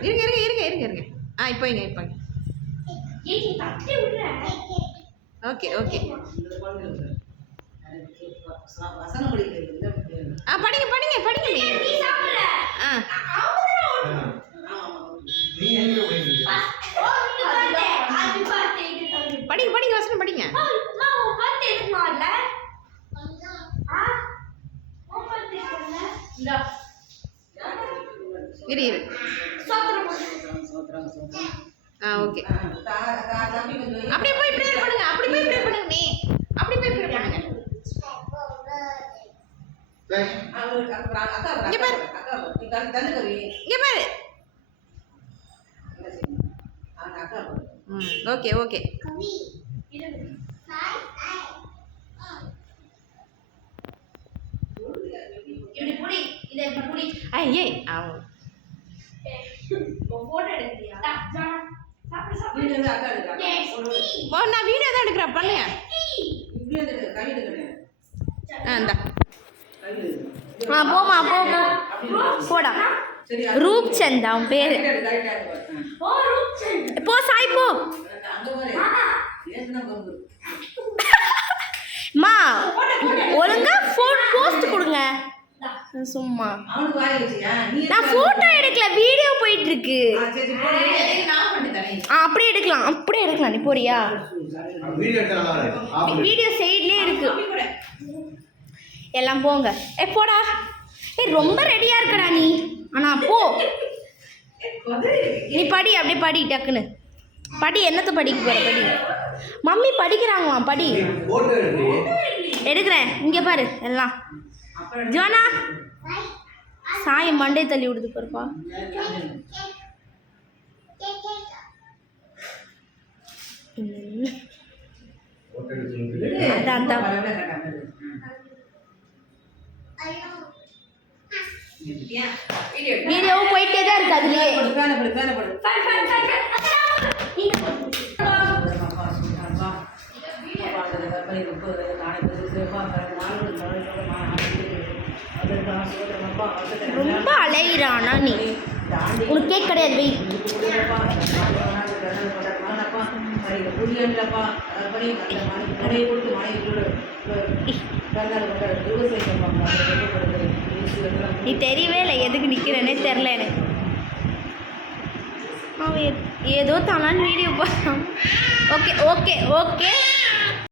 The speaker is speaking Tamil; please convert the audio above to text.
இருங்க இருங்க இருங்க இருங்க இருங்க இப்போ இங்க ஓகே ஓகே படிங்க படிங்க படிங்க படிங்க படிங்க வசனம் படிங்க இரு இரு ஓகே அப்படியே போய் ப்ரேயர் பண்ணுங்க அப்படி போய் ப்ரே பண்ணுங்க நீ அப்படி போய் ப்ரே பண்ணுங்க இங்க பாரு இங்க பாரு ஓகே ஓகே ஐயே நான் வீடியோ தான் எடுக்கிறேன் பண்ணுங்க போமா போ போடா ரூப்சந்த் அவன் பேரு போ சாய் போ மா ஒழுங்கா போஸ்ட் கொடுங்க சும்மா நான் போட்டோ எடுக்கல வீடியோ போயிட்டு இருக்கு அப்படியே எடுக்கலாம் நீ போறியா வீடியோ சைட்லயே இருக்கு எல்லாம் போங்க போடா ரொம்ப ரெடியா இருக்கடா நீ ஆனா போ நீ படி அப்படியே படி டக்குன்னு படி என்னத்தை படிக்க போற படி மம்மி படிக்கிறாங்களாம் படி எடுக்கிறேன் இங்க பாரு எல்லாம் ஜோனா சாயம் மண்டே தள்ளி விடுது பாருப்பா அதான் வீடியோவும் போயிட்டே தான் இருக்கு அதுலயே ரொம்ப அலையிறானா நீ உனக்கு கேக் கிடையாது வை நீ தெரியவே இல்லை எதுக்கு நிற்கிறேன்னே தெரில எனக்கு அவன் ஏதோ தானான்னு வீடியோ போடுறான் ஓகே ஓகே ஓகே